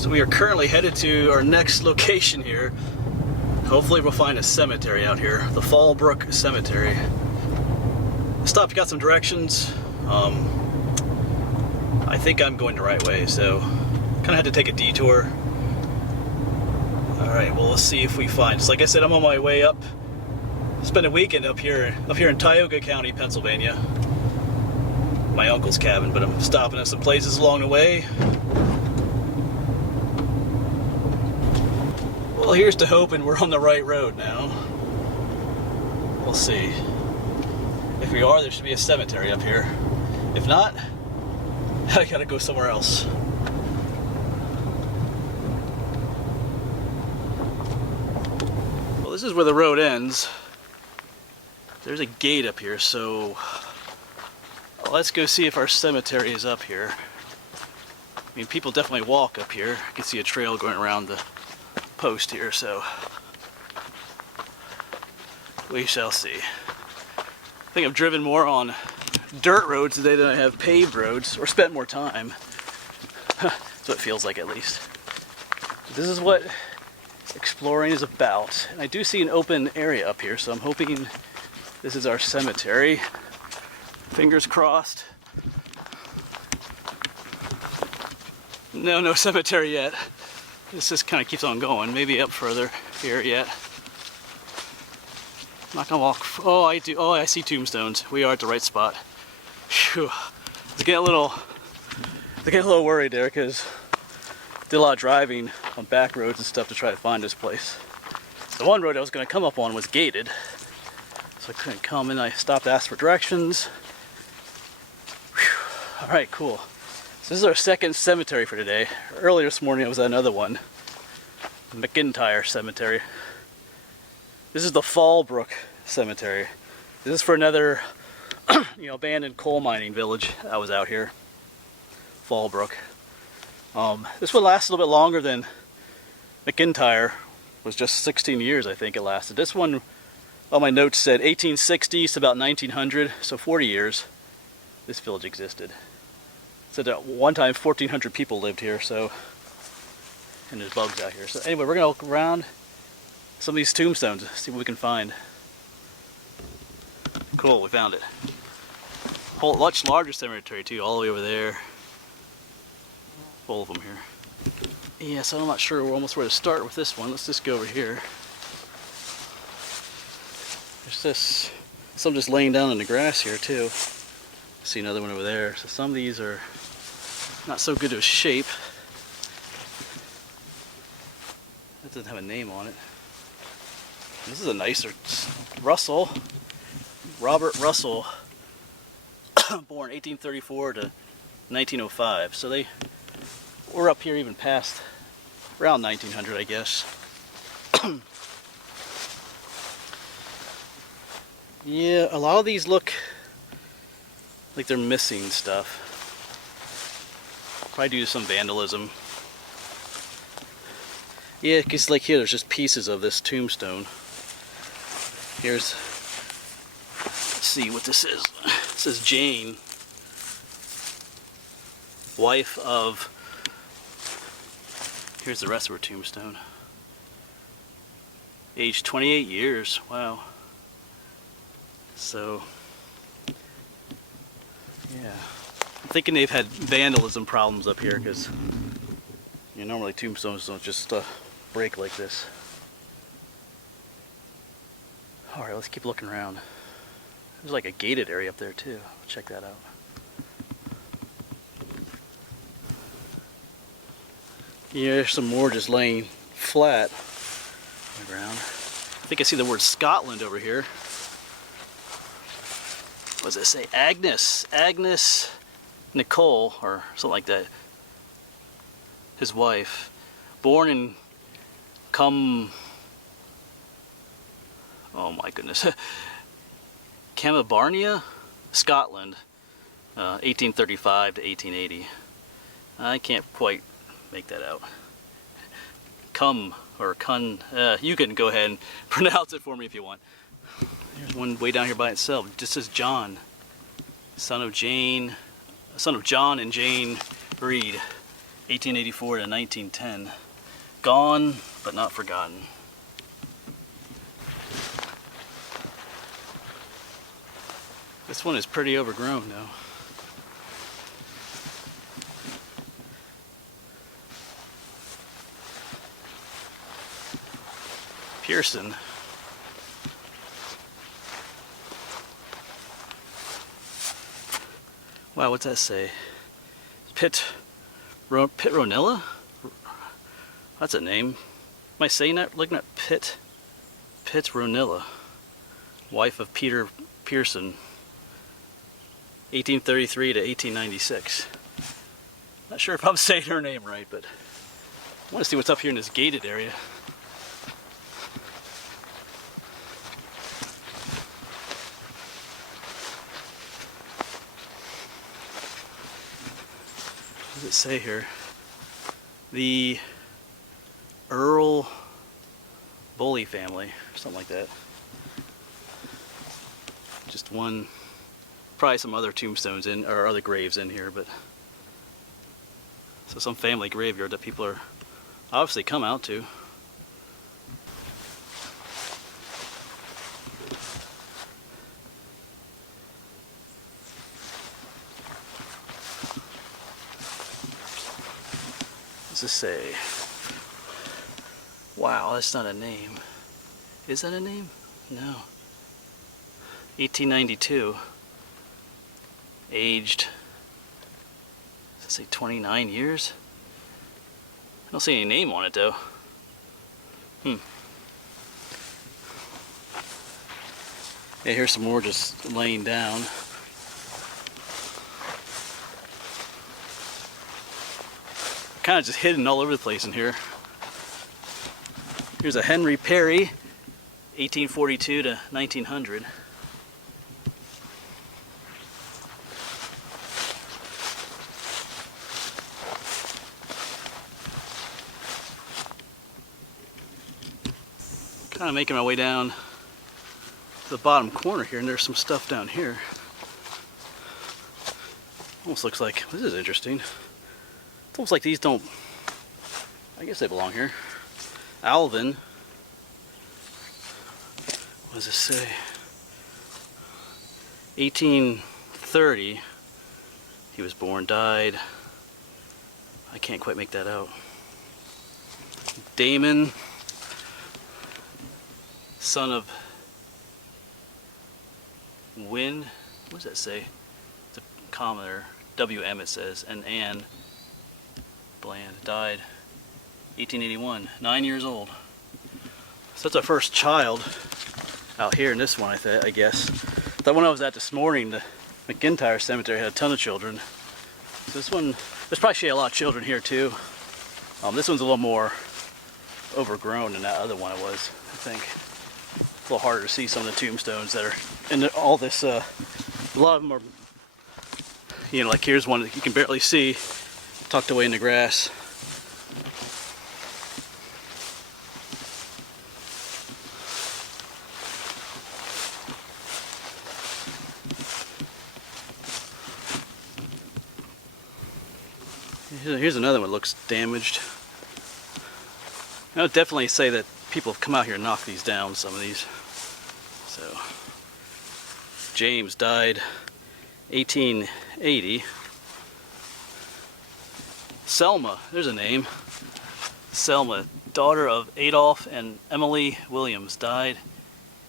So we are currently headed to our next location here. Hopefully we'll find a cemetery out here, the Fallbrook Cemetery. Stopped, got some directions. I think I'm going the right way, so kind of had to take a detour. All right, well, let's see if we find. Just like I said, I'm on my way up. Spend a weekend up here in Tioga County, Pennsylvania. My uncle's cabin, but I'm stopping at some places along the way. Well, here's to hoping we're on the right road now. We'll see. If we are, there should be a cemetery up here. If not, I gotta go somewhere else. Well, this is where the road ends. There's a gate up here, so let's go see if our cemetery is up here. I mean, people definitely walk up here. I can see a trail going around the post here, so we shall see. I think I've driven more on dirt roads today than I have paved roads, or spent more time. That's what it feels like, at least. This is what exploring is about. And I do see an open area up here, so I'm hoping this is our cemetery. Fingers crossed. No cemetery yet. This just kind of keeps on going. Maybe up further here yet. I'm not gonna walk. Oh, I do. Oh, I see tombstones. We are at the right spot. Phew. I was getting a little worried there because I did a lot of driving on back roads and stuff to try to find this place. The one road I was gonna come up on was gated, so I couldn't come in. I stopped to ask for directions. Whew. All right, cool. So this is our second cemetery for today. Earlier this morning I was at another one, McIntyre Cemetery. This is the Fallbrook Cemetery. This is for another, abandoned coal mining village that was out here, Fallbrook. This one lasted a little bit longer than McIntyre. Was just 16 years, I think it lasted. This one, all my notes said 1860 to about 1900, so 40 years this village existed. So at one time 1,400 people lived here, so, and there's bugs out here. So anyway, we're gonna look around some of these tombstones, see what we can find. Cool, we found it. Whole much larger cemetery too, all the way over there. Full of them here. Yeah, so I'm not sure we're almost ready to start with this one. Let's just go over here. There's this, some just laying down in the grass here too. See another one over there. So some of these are not so good of shape. That doesn't have a name on it. This is a nicer Russell. Robert Russell, born 1834 to 1905. So they were up here even past around 1900, I guess. Yeah, a lot of these look like they're missing stuff. Probably due to some vandalism. Yeah, because like here, there's just pieces of this tombstone. Here's, let's see what this is. This is Jane, wife of, here's the rest of her tombstone. Age 28 years, wow. So, yeah. I'm thinking they've had vandalism problems up here because normally tombstones don't just break like this. Alright, let's keep looking around. There's like a gated area up there too. Check that out. Yeah, there's some more just laying flat on the ground. I think I see the word Scotland over here. What does it say? Agnes Nicole, or something like that. His wife. Born in oh my goodness. Camabarnia, Scotland, 1835 to 1880. I can't quite make that out. You can go ahead and pronounce it for me if you want. There's one way down here by itself. It just says John, son of John and Jane Reed, 1884 to 1910. Gone, but not forgotten. This one is pretty overgrown now. Pearson. Wow, what's that say? Ronella? That's a name. Am I saying that? Looking at Pitt Ronella, wife of Peter Pearson, 1833 to 1896. Not sure if I'm saying her name right, but I want to see what's up here in this gated area. What does it say here? The Earl Bully family, or something like that. Just one, probably some other tombstones in, or other graves in here, but so some family graveyard that people are obviously come out to. What's this say? Wow, that's not a name. Is that a name? No. 1892. Aged, does it say 29 years? I don't see any name on it though. Yeah, here's some more just laying down. Kind of just hidden all over the place in here. Here's a Henry Perry, 1842 to 1900. Kind of making my way down to the bottom corner here, and there's some stuff down here. Almost looks like, this is interesting. It's almost like these don't, I guess they belong here. Alvin, what does this say? 1830, he was born, died. I can't quite make that out. Damon, son of Wynn, what does that say? It's a commoner, WM it says, and Anne Bland, died 1881, 9 years old. So that's our first child out here in this one, I guess. That one I was at this morning, the McIntyre Cemetery, had a ton of children. So this one, there's probably a lot of children here too. This one's a little more overgrown than that other one it was, I think. It's a little harder to see some of the tombstones that are in all this, a lot of them are, you know, like here's one that you can barely see, tucked away in the grass. Here's another one that looks damaged. I would definitely say that people have come out here and knocked these down, some of these. So, James died 1880. Selma, there's a name. Selma, daughter of Adolph and Emily Williams, died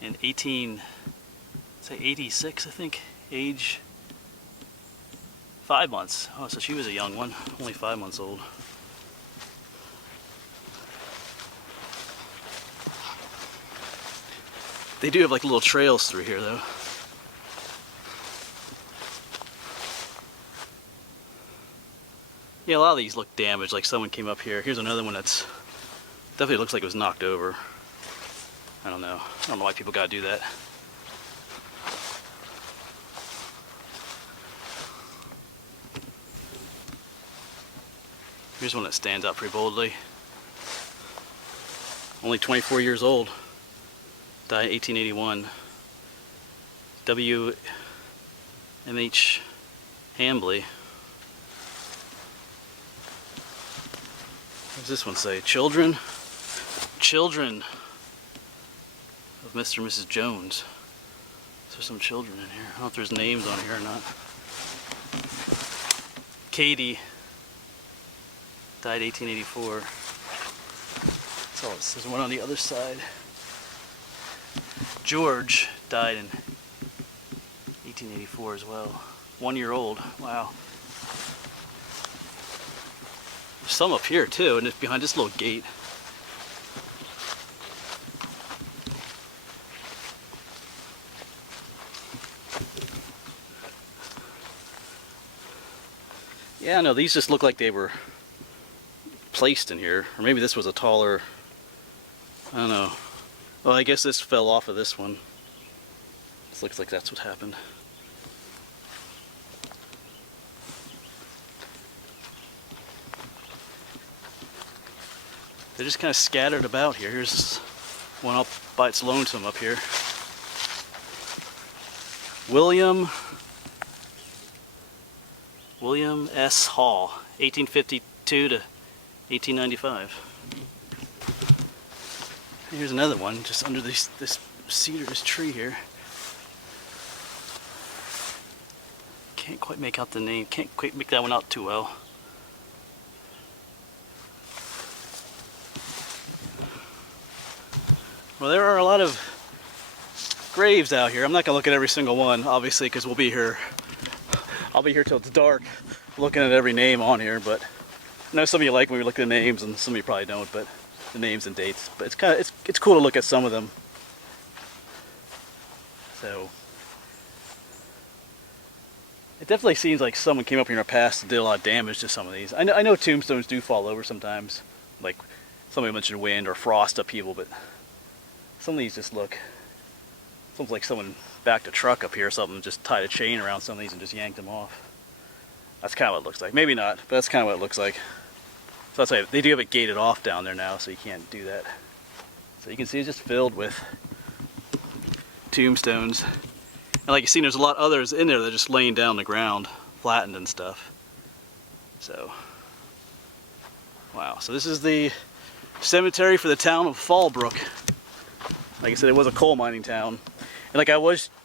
in 1886, I think, age 5 months. Oh, so she was a young one, only 5 months old. They do have like little trails through here though. Yeah, a lot of these look damaged, like someone came up here. Here's another one that's definitely looks like it was knocked over. I don't know why people gotta do that. Here's one that stands out pretty boldly. Only 24 years old. Died in 1881. W.M.H. Hambley. What does this one say? Children? Children of Mr. and Mrs. Jones. So there's some children in here. I don't know if there's names on here or not. Katie died 1884. That's all it says. There's one on the other side. George died in 1884 as well. 1 year old. Wow. There's some up here too, and it's behind this little gate. Yeah, no, these just look like they were placed in here. Or maybe this was a taller, I don't know. Well, I guess this fell off of this one. This looks like that's what happened. They're just kind of scattered about here. Here's one up by its lonesome up here. William S. Hall, 1852 to 1895. Here's another one just under this cedar, this tree here. Can't quite make out the name. Can't quite make that one out too well. Well, there are a lot of graves out here. I'm not gonna look at every single one, obviously, because we'll be here. I'll be here till it's dark, looking at every name on here. But I know some of you like when we look at the names, and some of you probably don't. But the names and dates. But it's cool to look at some of them. So it definitely seems like someone came up here in the past and did a lot of damage to some of these. I know tombstones do fall over sometimes, like somebody mentioned wind or frost upheaval, but some of these just look. Sounds like someone backed a truck up here or something, just tied a chain around some of these and just yanked them off. That's kind of what it looks like. Maybe not, but that's kind of what it looks like. So that's why they do have it gated off down there now, so you can't do that. So you can see it's just filled with tombstones. And like you see, there's a lot of others in there that are just laying down the ground, flattened and stuff. So, wow. So this is the cemetery for the town of Fallbrook. Like I said, it was a coal mining town. And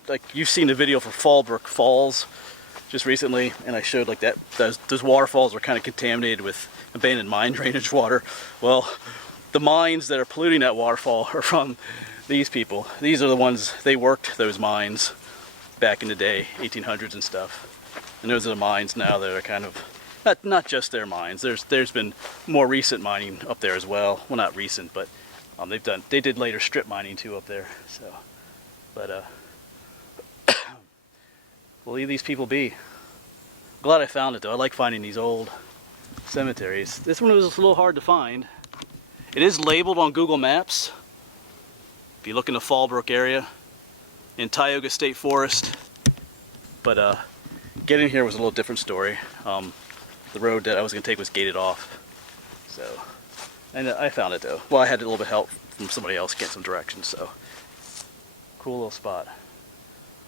like you've seen the video for Fallbrook Falls just recently, and I showed like that those waterfalls are kind of contaminated with abandoned mine drainage water. Well, the mines that are polluting that waterfall are from these people. These are the ones, they worked those mines back in the day, 1800s and stuff. And those are the mines now that are kind of, not just their mines. There's been more recent mining up there as well. Well, not recent, but they did later strip mining too up there. So, but we'll leave these people be. Glad I found it though. I like finding these old cemeteries. This one was a little hard to find. It is labeled on Google Maps. If you look in the Fallbrook area, in Tioga State Forest, but getting here was a little different story. The road that I was going to take was gated off, so, and I found it though. Well, I had a little bit of help from somebody else getting some directions, so cool little spot.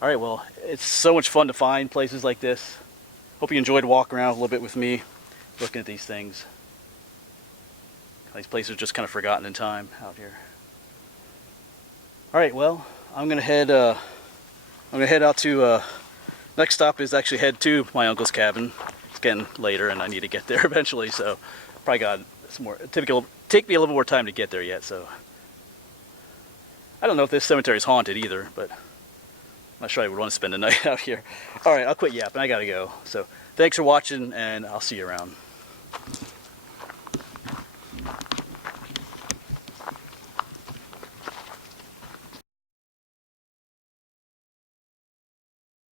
All right, well, it's so much fun to find places like this. Hope you enjoyed walking around a little bit with me, looking at these things. These places are just kind of forgotten in time out here. All right, well, I'm gonna head out to. Next stop is actually head to my uncle's cabin. It's getting later, and I need to get there eventually. So, probably got some more. Typical. Take me a little more time to get there yet. So, I don't know if this cemetery is haunted either, but I'm not sure I would want to spend the night out here. All right, I'll quit yapping. I gotta go. So, thanks for watching, and I'll see you around.